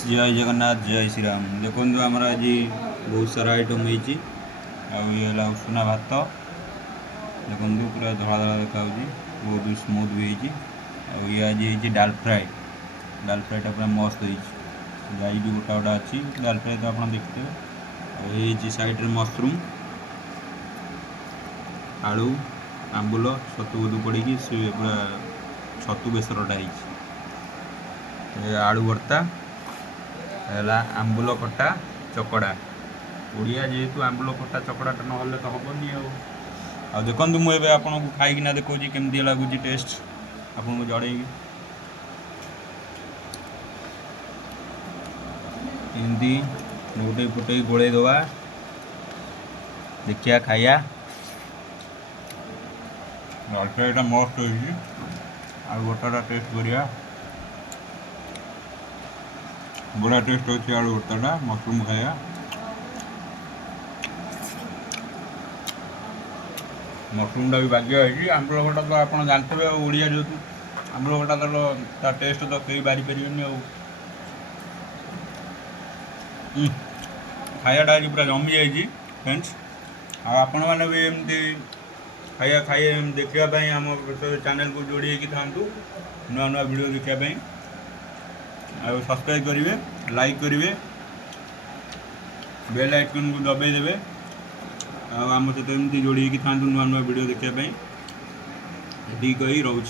जय जगन्नाथ जय श्री राम। देखो आमर आज बहुत सारा आइटम होती उसना भात देखो पूरा धला धला देखा बहुत स्मूथ भी होती। ये आज डाल फ्राएटा पूरा मस्त होती। गाई भी गोटा गोटा अच्छी डाल फ्राए तो आप देखते ये साइड रे मशरूम आलू आंबुल छतु बधु पड़ी सी पूरा छतु बेसरटा आलू भर्ता है आंबुल खटा चकड़ा ओडिया जेहेतु आंबुल खटा चकड़ाटा ना तो हेनी आ देखो मुझे आपको खाईकिना देखो केमती लगुच टेस्ट आपको जड़ेगी एमती गोटे फुटे गोले दवा देखिया खाया डालफ्राएटा मस्त हो गोटाटा टेस्ट करिया बड़ा टेस्ट अच्छे आलू भर्ता मशरूम खाया मशरूम भी बाग्य है आंबुल खटा तो आप जानते हैं ओडिया जो आंबुल खटा तो टेस्ट तो कहीं बारी पारे खायाटा आज पूरा जमी जाइए फ्रेंड्स। आपण मैंने भी एमती खाया खाए देखापी आम चैनल को जोड़ी था नुआ नुआ वीडियो देखापी सब्सक्राइब करेंगे लाइक करेंगे बेल आइकन को दबाई देवे आम सहित एमती जोड़ी था नुआ नुआ वीडियो देखापी ठीक ही रोच।